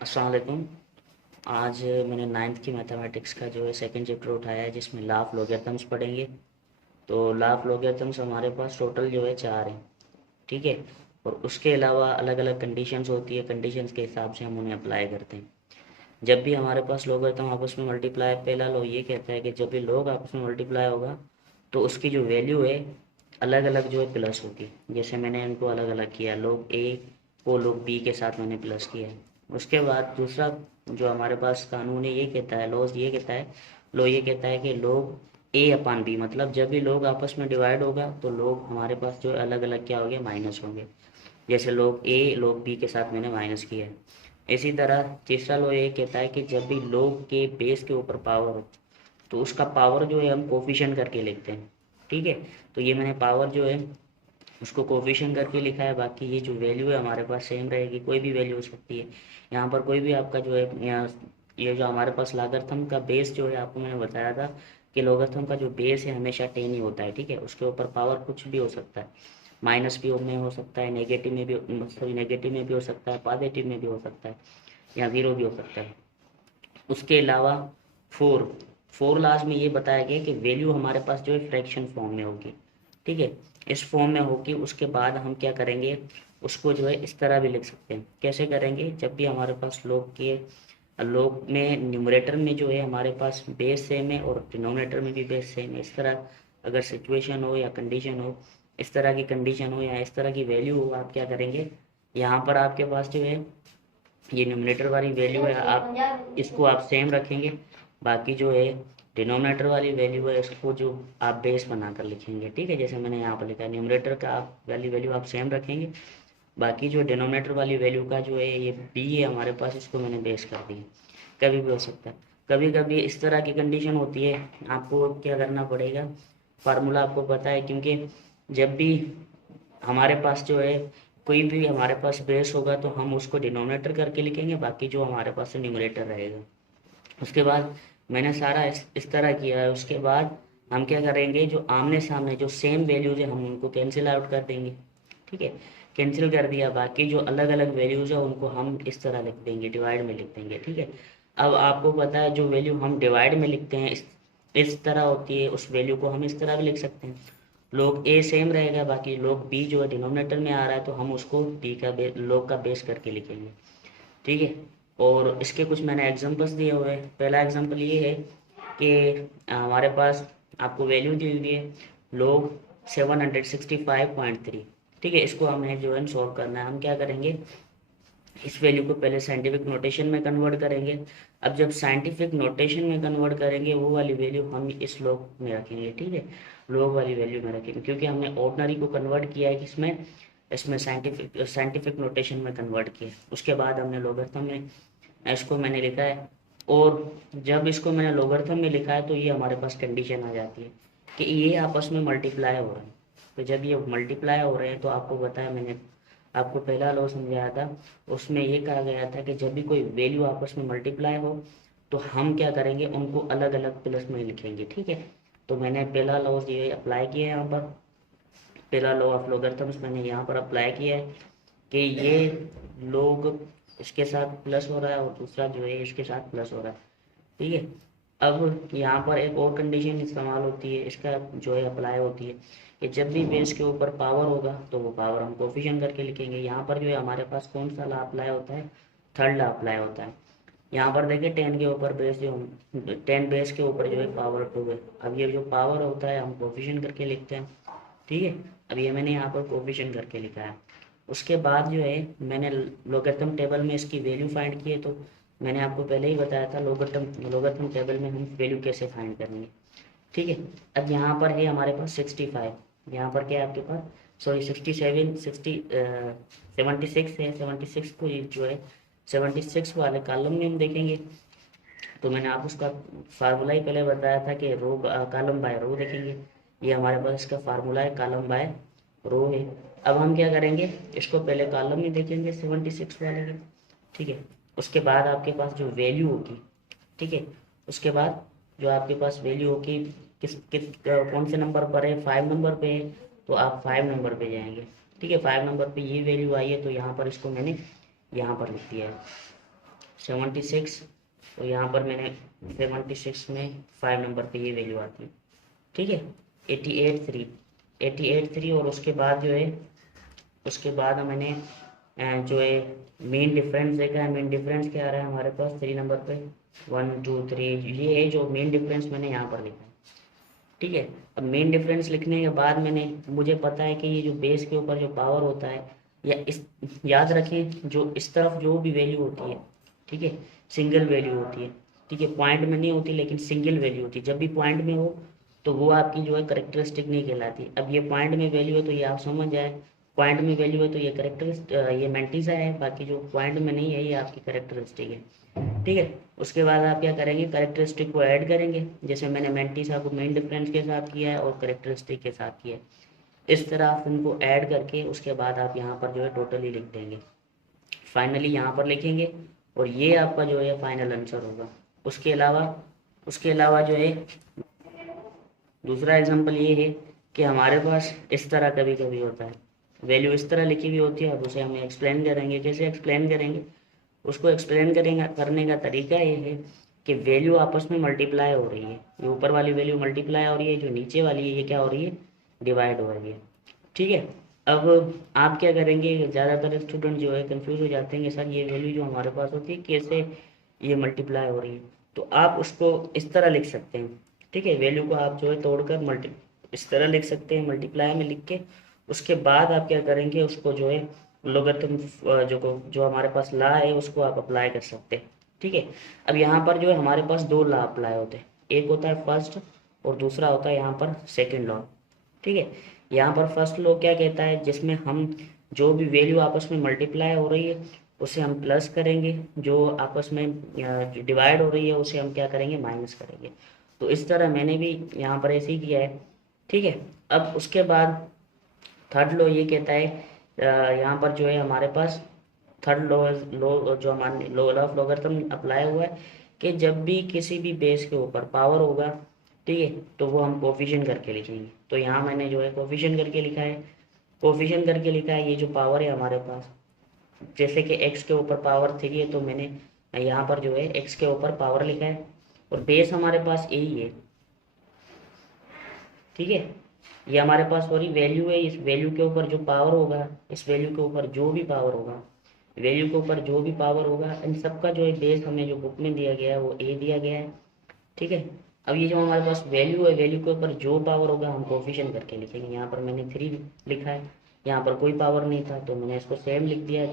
अस्सलाम वालेकुम। आज मैंने नाइन्थ की मैथमेटिक्स का जो है सेकंड चैप्टर उठाया है जिसमें लाफ लॉगरिथम्स पढ़ेंगे। तो लाफ लॉगरिथम्स हमारे पास टोटल जो है 4 हैं। ठीक है। और उसके अलावा अलग अलग कंडीशंस होती है, कंडीशंस के हिसाब से हम उन्हें अप्लाई करते हैं। जब भी हमारे पास लॉगरिथम आपस में मल्टीप्लाई, पहला लॉ ये कहता है कि जब भी लॉग आपस में मल्टीप्लाई होगा तो उसकी जो वैल्यू है अलग अलग जो है प्लस होगी। जैसे मैंने इनको अलग अलग किया, लॉग ए को लॉग बी के साथ मैंने प्लस किया है। उसके बाद दूसरा जो हमारे पास कानून है ये कहता है, लॉ ये कहता है कि लॉग ए अपान बी, मतलब जब भी लोग आपस में डिवाइड होगा तो लोग हमारे पास जो है अलग अलग क्या होंगे, माइनस होंगे। जैसे लोग ए लोग बी के साथ मैंने माइनस किया है। इसी तरह तीसरा लॉ ये कहता है कि जब भी लोग के बेस के ऊपर पावर हो तो उसका पावर जो है हम कोफिशिएंट करके लिखते हैं। ठीक है। तो ये मैंने पावर जो है उसको कोफिशिएंट करके लिखा है। बाकी ये जो वैल्यू है हमारे पास सेम रहेगी, कोई भी वैल्यू हो सकती है। यहाँ पर कोई भी आपका जो है ये जो हमारे पास लॉगरिथम का बेस जो है, आपको मैंने बताया था कि लॉगरिथम का जो बेस है हमेशा 10 ही होता है। ठीक है। उसके ऊपर पावर कुछ भी हो सकता है, माइनस भी में हो सकता है, नेगेटिव में भी, सॉरी नेगेटिव में भी हो सकता है, पॉजिटिव में भी हो सकता है, या ज़ीरो भी हो सकता है। उसके अलावा फोर फोर लास्ट में ये बताया गया कि वैल्यू हमारे पास जो है फ्रैक्शन फॉर्म में होगी। ठीक है। इस फॉर्म में होगी। उसके बाद हम क्या करेंगे, उसको जो है इस तरह भी लिख सकते हैं। कैसे करेंगे, जब भी हमारे पास लोग में न्यूमरेटर में जो है हमारे पास बेस सेम है और डिनोमिनेटर में भी बेस सेम है, इस तरह अगर सिचुएशन हो या कंडीशन हो, इस तरह की कंडीशन हो या इस तरह की वैल्यू हो, आप क्या करेंगे, यहाँ पर आपके पास जो है ये न्यूमरेटर वाली वैल्यू है, आप इसको आप सेम रखेंगे। बाकी जो है डिनोमिनेटर वाली वैल्यू है, इसको जो आप बेस बनाकर लिखेंगे। ठीक है। जैसे मैंने यहाँ पर लिखा है, न्यूमरेटर का आप वैल्यू आप सेम रखेंगे। बाकी जो डिनोमिनेटर वाली वैल्यू का जो है ये बी है हमारे पास, इसको मैंने बेस कर दिया। कभी भी हो सकता है। कभी कभी इस तरह की कंडीशन होती है, आपको क्या करना पड़ेगा, फार्मूला आपको पता है, क्योंकि जब भी हमारे पास जो है कोई भी हमारे पास बेस होगा तो हम उसको डिनोमिनेटर करके लिखेंगे, बाकी जो हमारे पास न्यूमरेटर रहेगा। उसके बाद मैंने सारा इस तरह किया है। उसके बाद हम क्या करेंगे, जो आमने सामने जो सेम वैल्यूज है हम उनको कैंसिल आउट कर देंगे। ठीक है। कैंसिल कर दिया, बाकी जो अलग अलग वैल्यूज है उनको हम इस तरह लिख देंगे, डिवाइड में लिख देंगे। ठीक है। अब आपको पता है जो वैल्यू हम डिवाइड में लिखते हैं इस तरह होती है, उस वैल्यू को हम इस तरह भी लिख सकते हैं। log ए सेम रहेगा, बाकी log बी जो है डिनोमिनेटर में आ रहा है तो हम उसको बी का log का बेस करके लिखेंगे। ठीक है। और इसके कुछ मैंने एग्जांपल्स दिए हुए हैं। पहला एग्जांपल ये है कि हमारे पास आपको वैल्यू दी हुई है log 765.3। ठीक है। इसको हमें जो है सॉल्व करना है। हम क्या करेंगे, इस वैल्यू को पहले साइंटिफिक नोटेशन में कन्वर्ट करेंगे। अब जब साइंटिफिक नोटेशन में कन्वर्ट करेंगे वो वाली वैल्यू हम इस लॉग में रखेंगे। ठीक है। लॉग वाली वैल्यू में रखेंगे क्योंकि हमने ऑर्डिनरी को कन्वर्ट किया है किसमें, इसमें साइंटिफिक नोटेशन में कन्वर्ट किया है। उसके बाद हमने लॉगरिथम में इसको मैंने लिखा है। और जब इसको मैंने लॉगरिथम में लिखा है तो ये हमारे पास कंडीशन आ जाती है कि ये आपस में मल्टीप्लाई हो रहे हैं। तो जब ये मल्टीप्लाई हो रहे हैं तो आपको बताया, मैंने आपको पहला लॉ समझाया था, उसमें ये कहा गया था कि जब भी कोई वैल्यू आपस में मल्टीप्लाई हो तो हम क्या करेंगे, उनको अलग अलग प्लस में लिखेंगे। ठीक है। तो मैंने पहला लॉ ये अप्लाई किया है यहाँ पर, पहला लॉ ऑफ लॉगरिथम्स मैंने यहाँ पर अप्लाई किया है कि ये लोग इसके साथ प्लस हो रहा है और दूसरा जो है इसके साथ प्लस हो रहा है। ठीक है। अब यहाँ पर एक और कंडीशन इस्तेमाल होती है, इसका जो है अप्लाई होती है कि जब भी बेस के ऊपर पावर होगा तो वो पावर हम कोफिशिएंट करके लिखेंगे। यहाँ पर जो है हमारे पास कौन सा ला अप्लाई होता है, थर्ड ला अप्लाई होता है। यहाँ पर देखिए 10 के ऊपर बेस जो 10 बेस के ऊपर जो है पावर 2 है। अब ये जो पावर होता है हम कोफिशिएंट करके लिखते हैं। ठीक है। अब ये मैंने यहाँ पर कोफिशिएंट करके लिखा है। उसके बाद जो है मैंने लोगरिथम टेबल में इसकी वैल्यू फाइंड की है। तो मैंने आपको पहले ही बताया था लोगरिथम टेबल में हम वैल्यू कैसे फाइंड करेंगे। ठीक है। अब यहाँ पर है हमारे पास 65, यहाँ पर क्या है आपके पास, सॉरी 67, 76 है। 76 को ये जो है 76 वाले कॉलम में हम देखेंगे। तो मैंने आप उसका फार्मूला ही पहले बताया था कि रो कॉलम बाय रो देखेंगे। ये हमारे पास इसका फार्मूला है, कॉलम बाय रो है। अब हम क्या करेंगे, इसको पहले कॉलम में देखेंगे 76 वाले के। ठीक है। उसके बाद आपके पास जो वैल्यू होगी, ठीक है, उसके बाद जो आपके पास वैल्यू होगी किस किस कौन से नंबर पर है, 5 नंबर पे है, तो आप 5 नंबर पे जाएंगे। ठीक है। 5 नंबर पे ये वैल्यू आई है तो यहाँ पर इसको मैंने यहाँ पर लिख दिया है। 76, तो यहाँ पर मैंने 76 में 5 नंबर पे ये वैल्यू आती है, ठीक है। 88.3 और उसके बाद जो है, उसके बाद मैंने जो है मेन डिफरेंस देखा है। मेन डिफरेंस क्या आ रहा है हमारे पास 3 नंबर पे, 1 2 3, ये है जो मेन डिफरेंस मैंने यहाँ पर लिखा है, ठीक है। अब मेन डिफरेंस लिखने के बाद मैंने, मुझे पता है कि ये जो बेस के ऊपर जो पावर होता है, या इस, याद रखें जो इस तरफ जो भी वैल्यू होती है, ठीक है, सिंगल वैल्यू होती है, ठीक है, पॉइंट में नहीं होती लेकिन सिंगल वैल्यू होती है। जब भी पॉइंट में हो तो वो आपकी जो है करेक्टरिस्टिक नहीं कहलाती। अब ये पॉइंट में वैल्यू है तो ये आप समझ जाए, पॉइंट में वैल्यू है तो ये करेक्टरिस्ट ये मैंटिसा है, बाकी जो पॉइंट में नहीं है ये आपकी करेक्टरिस्टिक है, ठीक है। उसके बाद आप क्या करेंगे, करेक्टरिस्टिक को ऐड करेंगे, जैसे मैंने मैंटिसा को मेन डिफरेंस के साथ किया है और करेक्टरिस्टिक के साथ किया है। इस तरह आप उनको ऐड करके उसके बाद आप यहाँ पर जो है टोटली लिख देंगे, फाइनली यहाँ पर लिखेंगे, और ये आपका जो है फाइनल आंसर होगा। उसके अलावा जो है दूसरा एग्जांपल ये है कि हमारे पास इस तरह कभी कभी होता है, वैल्यू इस तरह लिखी हुई होती है, अब उसे हम एक्सप्लेन करेंगे। कैसे एक्सप्लेन करेंगे, उसको एक्सप्लेन करेंगे, करने का तरीका ये है कि वैल्यू आपस में मल्टीप्लाई हो रही है, ये ऊपर वाली वैल्यू मल्टीप्लाई हो रही है, जो नीचे वाली है ये क्या हो रही है, डिवाइड हो रही है, ठीक है। अब आप क्या करेंगे, ज़्यादातर स्टूडेंट जो है कंफ्यूज हो जाते हैं कि सर ये वैल्यू जो हमारे पास होती है कैसे ये मल्टीप्लाई हो रही है। तो आप उसको इस तरह लिख सकते हैं, ठीक है, वैल्यू को आप जो है तोड़कर मल्टी इस तरह लिख सकते हैं, मल्टीप्लाई में लिख के उसके बाद आप क्या करेंगे, उसको जो है लोगरिथम जो हमारे पास ला है उसको आप अप्लाई कर सकते हैं, ठीक है। अब यहाँ पर जो है हमारे पास दो लॉ अप्लाई होते हैं, एक होता है फर्स्ट और दूसरा होता है यहाँ पर सेकेंड लॉ, ठीक है। यहाँ पर फर्स्ट लॉ क्या कहता है, जिसमें हम जो भी वैल्यू आपस में मल्टीप्लाई हो रही है उसे हम प्लस करेंगे, जो आपस में डिवाइड हो रही है उसे हम क्या करेंगे, माइनस करेंगे। तो इस तरह मैंने भी यहाँ पर ऐसे ही किया है, ठीक है। अब उसके बाद थर्ड लॉ ये कहता है, यहाँ पर जो है हमारे पास थर्ड लॉ लॉ जो हमारे लॉ ऑफ लॉगरिथम अप्लाई हुआ है कि जब भी किसी भी बेस के ऊपर पावर होगा, ठीक है, तो वो हम कोफिशिएंट करके लिखेंगे। तो यहाँ मैंने जो है कोफिशिएंट करके लिखा है, कोफिशिएंट करके लिखा है। ये जो पावर है हमारे पास, जैसे कि एक्स के ऊपर पावर 3 है तो मैंने यहाँ पर जो है एक्स के ऊपर पावर लिखा है, और बेस हमारे पास यही है, ठीक है। ये हमारे पास सॉरी वैल्यू है, इस वैल्यू के ऊपर जो पावर होगा, इस वैल्यू के ऊपर जो भी पावर होगा, वैल्यू के ऊपर जो भी पावर होगा, इन सबका जो है बेस हमें जो बुक में दिया गया है वो ए दिया गया है, ठीक है। अब ये जो हमारे पास वैल्यू है, वैल्यू के ऊपर जो पावर होगा हम कोफिशिएंट करके लिखेंगे। यहाँ पर मैंने 3 लिखा है, यहाँ पर कोई पावर नहीं था तो मैंने इसको सेम लिख दिया,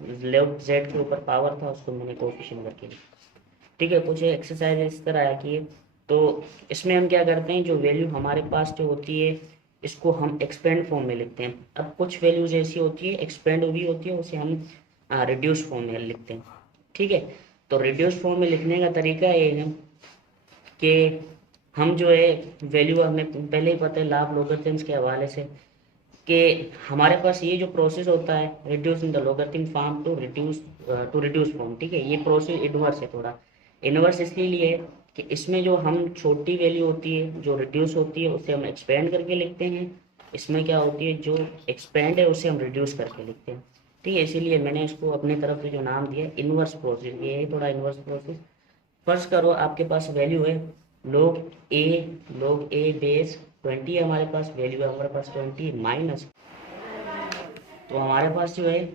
लेफ्ट जेड के ऊपर पावर था उसको मैंने कोफिशिएंट करके लिखा, ठीक है। कुछ एक्सरसाइज इस तरह की है। तो इसमें हम क्या करते हैं, जो वैल्यू हमारे पास जो होती है इसको हम एक्सपेंड फॉर्म में लिखते हैं। अब कुछ वैल्यूज ऐसी होती है एक्सपेंड हुई होती है, उसे हम रिड्यूस फॉर्म में लिखते हैं, ठीक है। तो रिड्यूस फॉर्म में लिखने का तरीका ये है कि हम जो है वैल्यू, हमें पहले ही पता है लाभ लॉगरिथम्स के हवाले से कि हमारे पास ये जो प्रोसेस होता है reduce in the logarithm form to reduce form, ठीक है, ये प्रोसेस इनवर्स है। थोड़ा इनवर्स इसलिए है कि इसमें जो हम छोटी वैल्यू होती है जो रिड्यूस होती है उसे हम एक्सपेंड करके लिखते हैं, इसमें क्या होती है जो एक्सपेंड है उसे हम रिड्यूस करके लिखते हैं, ठीक है। इसीलिए मैंने इसको अपनी तरफ से जो नाम दिया इनवर्स प्रोसेस, ये है थोड़ा इनवर्स प्रोसेस। फर्स्ट करो आपके पास वैल्यू है log ए, log ए बेस 20 है हमारे पास, वैल्यू है हमारे पास 20 माइनस, तो हमारे पास जो है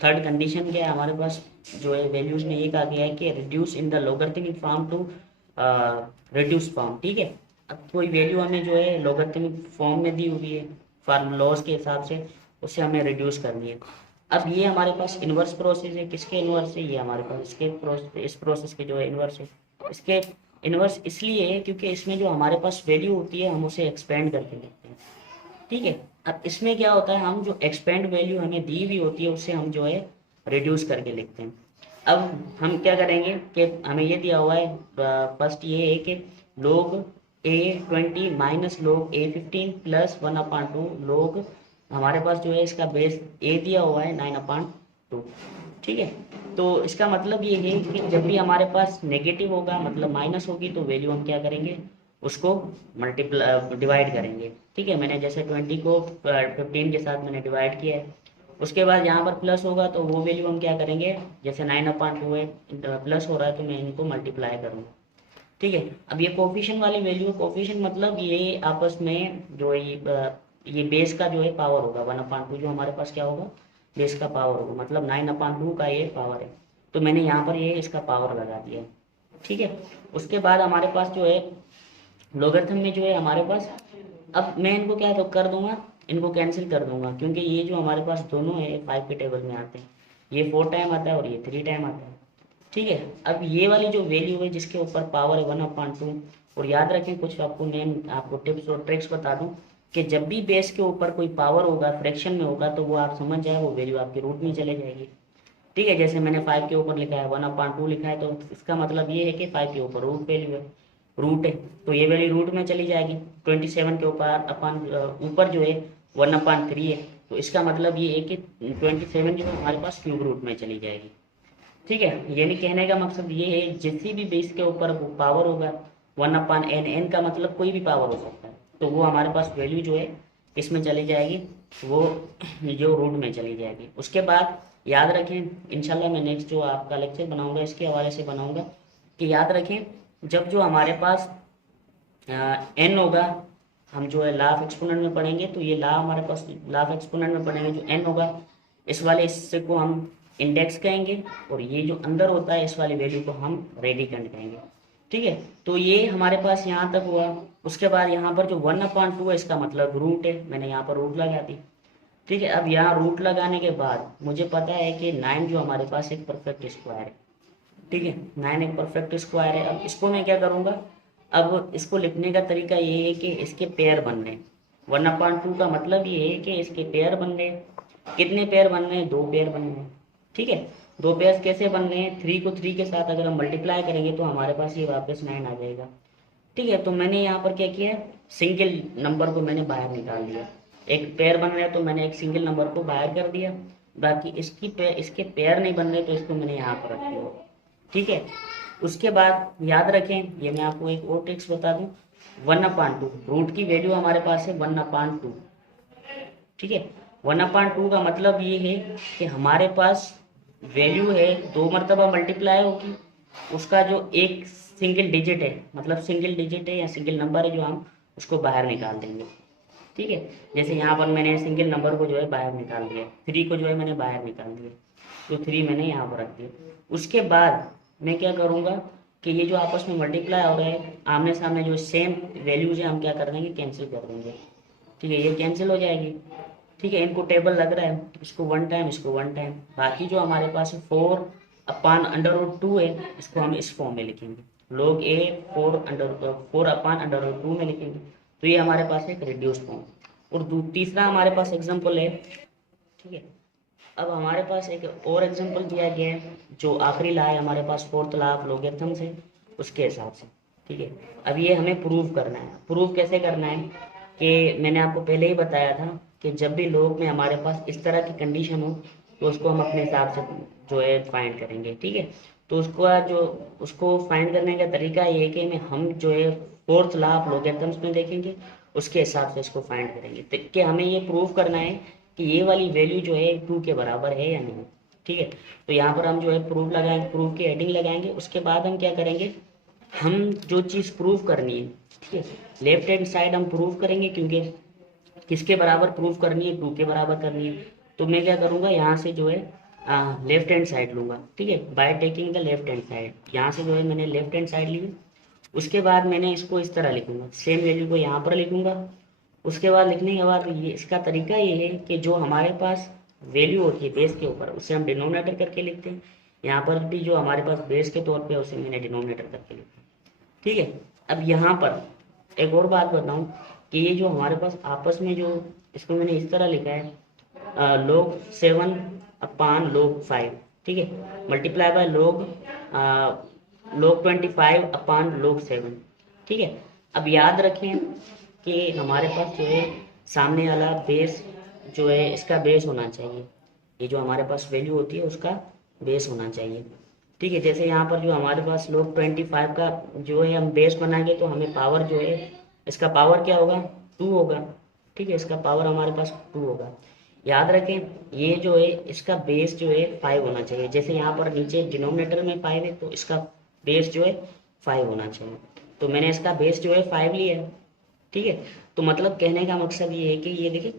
थर्ड कंडीशन क्या है, हमारे पास जो है वैल्यूज में ये कहा गया है कि reduce in the logarithmic form to reduce form, ठीक है। अब कोई वैल्यू हमें जो है लॉगरिथमिक फॉर्म में दी हुई है फॉर्म लॉज के हिसाब से, उसे हमें रिड्यूस करनी है। अब ये हमारे पास इनवर्स प्रोसेस है, किसके इनवर्स है, ये हमारे पास इस प्रोसेस के जो है इनवर्स है। इसके इनवर्स इसलिए है क्योंकि इसमें जो हमारे पास वैल्यू होती है हम उसे एक्सपेंड करके लिखते हैं, ठीक है। अब इसमें क्या होता है, हम जो एक्सपेंड वैल्यू हमें दी हुई होती है उसे हम जो है रिड्यूस करके लिखते हैं। अब हम क्या करेंगे कि हमें ये दिया हुआ है, फर्स्ट ये है कि log ए 20 माइनस log ए 15 प्लस 1/2 log, हमारे पास जो है इसका बेस ए दिया हुआ है 9/2, ठीक है। तो इसका मतलब ये है कि जब भी हमारे पास नेगेटिव होगा मतलब माइनस होगी तो वैल्यू हम क्या करेंगे, उसको मल्टीप्लाई डिवाइड करेंगे, ठीक है। मैंने जैसे 20 को 15 के साथ मैंने डिवाइड किया है, उसके बाद यहाँ पर प्लस होगा तो वो वैल्यू हम क्या करेंगे, जैसे 9/2 है, प्लस हो रहा है तो मैं इनको मल्टीप्लाई करूँगा। ठीक है, अब ये कोफिशिएंट वाली वैल्यू, कोफिशिएंट मतलब ये आपस में जो है ये बेस का जो है पावर होगा 1/2, जो हमारे पास क्या होगा, बेस का पावर होगा, मतलब 9/2 का ये पावर है। तो मैंने यहाँ पर ये इसका पावर लगा दिया। ठीक है, उसके बाद हमारे पास जो है लोगरिथम में जो है हमारे पास, अब मैं इनको क्या तो कर दूंगा, इनको कैंसिल कर दूंगा, क्योंकि ये जो हमारे पास दोनों है 5 के टेबल में आते हैं, ये 4 टाइम आता है और ये 3 टाइम आता है। ठीक है, अब ये वाली जो वैल्यू है जिसके ऊपर पावर है 1/2, और याद रखें कुछ आपको नेम, आपको टिप्स और ट्रिक्स बता दूं कि जब भी बेस के ऊपर कोई पावर होगा फ्रैक्शन में होगा तो वो आप समझ जाए वो वैल्यू आपकी रूट में चले जाएगी। ठीक है, जैसे मैंने 5 के ऊपर लिखा है 1/2 लिखा है, तो इसका मतलब ये है कि 5 के ऊपर रूट वैल्यू है, रूट है, तो ये वैल्यू रूट में चली जाएगी। 27 के ऊपर अपन ऊपर जो है 1/3 है, तो इसका मतलब ये है कि 27 जो है हमारे पास क्यूब रूट में चली जाएगी। ठीक है, यानी कहने का मकसद ये है जिस भी बेस के ऊपर पावर होगा 1/n, n का मतलब कोई भी पावर हो सकता है, तो वो हमारे पास वैल्यू जो है इसमें चली जाएगी, वो जो रूट में चली जाएगी। उसके बाद याद रखें, इंशाल्लाह मैं नेक्स्ट जो आपका लेक्चर बनाऊंगा इसके हवाले से बनाऊंगा, कि याद रखें जब जो हमारे पास n होगा, हम जो है ला ऑफ एक्सपोनेंट में पढ़ेंगे, तो ये ला हमारे पास ला ऑफ एक्सपोनेंट में पढ़ेंगे, जो n होगा इस वाले हिस्से को हम इंडेक्स कहेंगे, और ये जो अंदर होता है इस वाली वैल्यू को हम रेडिकंड कहेंगे। ठीक है, तो ये हमारे पास यहाँ तक हुआ। उसके बाद यहाँ पर जो 1/2 है इसका मतलब रूट है, मैंने यहाँ पर रूट लगा दी। ठीक है, अब यहाँ रूट लगाने के बाद मुझे पता है कि 9 जो हमारे पास एक परफेक्ट स्क्वायर है। ठीक है, 9 एक परफेक्ट स्क्वायर है। अब इसको मैं क्या करूँगा, अब इसको लिखने का तरीका ये है कि इसके पेयर बन रहे हैं। 1/2 का मतलब ये है कि इसके पेयर बन रहे हैं। कितने पेयर बन रहे हैं, 2 पेयर बन रहे हैं। ठीक है, 2 पेयर कैसे बन रहे हैं, 3 को 3 के साथ अगर हम मल्टीप्लाई करेंगे तो हमारे पास ये वापस 9 आ जाएगा। ठीक है, तो मैंने यहाँ पर क्या किया, सिंगल नंबर को मैंने बाहर निकाल दिया। एक पेयर बन रहा है तो मैंने एक सिंगल नंबर को बाहर कर दिया, बाकी इसके पेयर नहीं बन रहे तो इसको मैंने यहाँ पर रख दिया। ठीक है, उसके बाद याद रखें, ये मैं आपको एक और ट्रिक्स बता दूं, 1/2 रूट की वैल्यू हमारे पास है 1/2। ठीक है, 1/2 का मतलब ये है कि हमारे पास वैल्यू है 2 मरतबा मल्टीप्लाई होगी, उसका जो एक सिंगल डिजिट है, मतलब सिंगल डिजिट है या सिंगल नंबर है, जो हम उसको बाहर निकाल देंगे। ठीक है, जैसे यहाँ पर मैंने सिंगल नंबर को जो है बाहर निकाल दिया, 3 को जो है मैंने बाहर निकाल दिया, तो 3 मैंने यहाँ पर रख दिया। उसके बाद मैं क्या करूँगा कि ये जो आपस में मल्टीप्लाई हो रहा है, आमने सामने जो सेम वैल्यूज है हम क्या कर देंगे, कैंसिल कर देंगे। ठीक है, ये कैंसिल हो जाएगी। ठीक है, इनको टेबल लग रहा है, इसको 1 टाइम, इसको 1 टाइम, बाकी जो हमारे पास 4/√2 है इसको हम इस फॉर्म में लिखेंगे, log a 4/√2 में लिखेंगे, तो ये हमारे पास एक रिड्यूस फॉर्म। और तीसरा हमारे पास एग्जांपल है। ठीक है, अब हमारे पास एक और एग्जांपल दिया गया है, जो आखिरी ला है हमारे पास 4th लॉ ऑफ लॉगरिथम से, उसके हिसाब से। ठीक है, अब ये हमें प्रूव करना है। प्रूव कैसे करना है कि मैंने आपको पहले ही बताया था कि जब भी लॉग में हमारे पास इस तरह की कंडीशन हो तो उसको हम अपने हिसाब से जो है फाइंड करेंगे। ठीक है, तो उसको फाइंड करने का तरीका ये है कि हम जो है 4th लॉ ऑफ लॉगरिथम्स में देखेंगे, उसके हिसाब से इसको फाइंड करेंगे, तो कि हमें ये प्रूव करना है कि ये वाली वैल्यू जो है 2 के बराबर है या नहीं। ठीक है, तो यहाँ पर हम जो है प्रूफ लगाएंगे, प्रूफ की हेडिंग लगाएंगे। उसके बाद हम क्या करेंगे, हम जो चीज़ प्रूफ करनी है, ठीक है, लेफ्ट हैंड साइड हम प्रूफ करेंगे, क्योंकि किसके बराबर प्रूफ करनी है, 2 के बराबर करनी है। तो मैं क्या करूँगा, यहाँ से जो है लेफ्ट हैंड साइड लूँगा। ठीक है, by taking the left hand side, यहाँ से जो है मैंने लेफ्ट हैंड साइड ली। उसके बाद मैंने इसको इस तरह लिखूंगा, सेम वैल्यू को यहाँ पर लिखूंगा। उसके बाद लिखने के बाद ये इसका तरीका ये है कि जो हमारे पास वैल्यू होती है बेस के ऊपर, उसे हम डिनोमिनेटर करके लिखते हैं। यहाँ पर भी जो हमारे पास बेस के तौर पे उसे मैंने डिनोमिनेटर करके लिखा। ठीक है, अब यहाँ पर एक और बात बताऊँ कि ये जो हमारे पास आपस में जो, इसको मैंने इस तरह लिखा है log 7/log 5। ठीक है, मल्टीप्लाई बाय log 25/log 7। ठीक है, अब याद रखें कि हमारे पास जो है सामने वाला बेस जो है इसका बेस होना चाहिए, ये जो हमारे पास वैल्यू होती है उसका बेस होना चाहिए। ठीक है, जैसे यहाँ पर जो हमारे पास log 25 का जो है हम बेस बनाएंगे तो हमें पावर जो है, इसका पावर क्या होगा, 2 होगा। ठीक है, इसका पावर हमारे पास 2 होगा। याद रखें ये जो है इसका बेस जो है 5 होना चाहिए। जैसे यहाँ पर नीचे डिनोमिनेटर में 5 है तो इसका बेस जो है 5 होना चाहिए। तो मैंने इसका बेस जो है 5 लिया है। ठीक है, तो मतलब कहने का मकसद ये है कि ये देखिए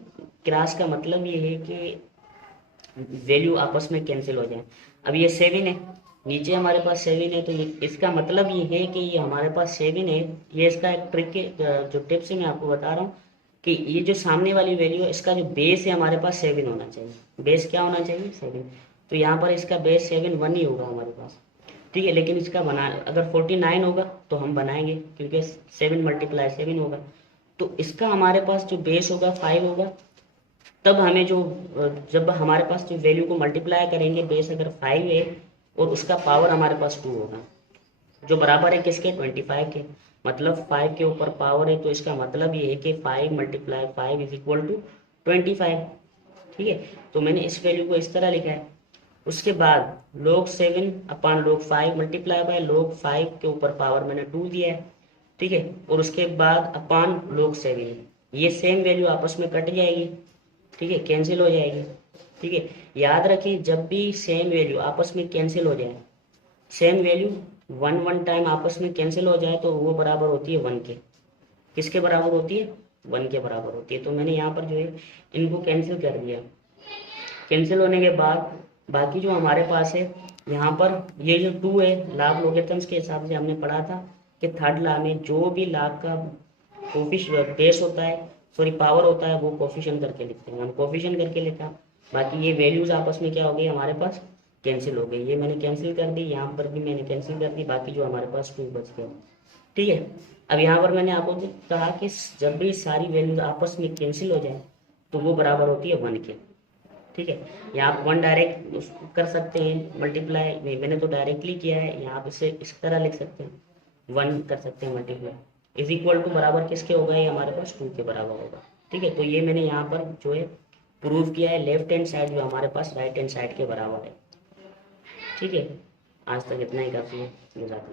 क्रॉस का मतलब ये है कि वैल्यू आपस में कैंसिल हो जाए। अब ये 7 है, नीचे हमारे पास 7 है, तो ये इसका मतलब ये है कि ये हमारे पास 7 है। ये इसका एक ट्रिक है, जो टिप्स है मैं आपको बता रहा हूँ कि ये जो सामने वाली वैल्यू है इसका जो बेस है हमारे पास 7 होना चाहिए। बेस क्या होना चाहिए? 7। तो यहाँ पर इसका बेस 7 1 ही होगा हमारे पास। ठीक है, लेकिन इसका बना अगर 49 होगा तो हम बनाएंगे क्योंकि 7 मल्टीप्लाई 7 होगा। तो इसका हमारे पास जो बेस होगा 5 होगा। तब हमें जो जब हमारे पास जो वैल्यू को मल्टीप्लाई करेंगे, बेस अगर 5 है और उसका पावर हमारे पास 2 होगा, जो बराबर है किसके? 25 के। मतलब 5 के ऊपर पावर है तो इसका मतलब ये है कि 5 मल्टीप्लाई 5 इज इक्वल टू 25। ठीक है, तो मैंने इस वैल्यू को इस तरह लिखा है। उसके बाद log 7 upon log 5 multiply by log 5 के ऊपर पावर मैंने 2 दिया है। ठीक है, और उसके बाद अपॉन log 7, ये सेम वैल्यू आपस में कट जाएगी। ठीक है, कैंसिल हो जाएगी। ठीक है, याद रखिए जब भी सेम वैल्यू आपस में कैंसिल हो जाए, same value one one time आपस में कैंसिल हो जाए तो वो बराबर होती है 1 के। किसके बराबर होती है? 1 के बराबर होती है। तो मैंने यहाँ पर जो है इनको कैंसिल कर दिया। कैंसिल होने के बाद बाकी जो हमारे पास है यहाँ पर ये जो 2 है, लाभ लोगेरिथम्स के हिसाब से हमने पढ़ा था कि थर्ड लॉ में जो भी लाभ का कोफिशिएंट बेस होता है, सॉरी पावर होता है, वो कोफिशिएंट करके लिखते हैं। हम कोफिशिएंट करके लिखा। बाकी ये वैल्यूज आपस में क्या हो गई हमारे पास? कैंसिल हो गई। ये मैंने कैंसिल कर दी, यहाँ पर भी मैंने कैंसिल कर दी। बाकी जो हमारे पास 2 बच गया। ठीक है, अब यहाँ पर मैंने आपको कहा कि जब भी सारी वैल्यूज आपस में कैंसिल हो जाए तो वो बराबर होती है 1 के। ठीक है, यहाँ आप 1 डायरेक्ट कर सकते हैं मल्टीप्लाई, मैंने तो डायरेक्टली किया है। यहाँ आप इसे इस तरह लिख सकते हैं, 1 कर सकते हैं मल्टीप्लाई इज इक्वल टू बराबर किसके होगा? ये हमारे पास 2 के बराबर होगा। ठीक है, तो ये मैंने यहाँ पर जो है प्रूव किया है, लेफ्ट हैंड साइड जो हमारे पास राइट हैंड साइड के बराबर है। ठीक है, आज तक इतना ही काफ़ी है।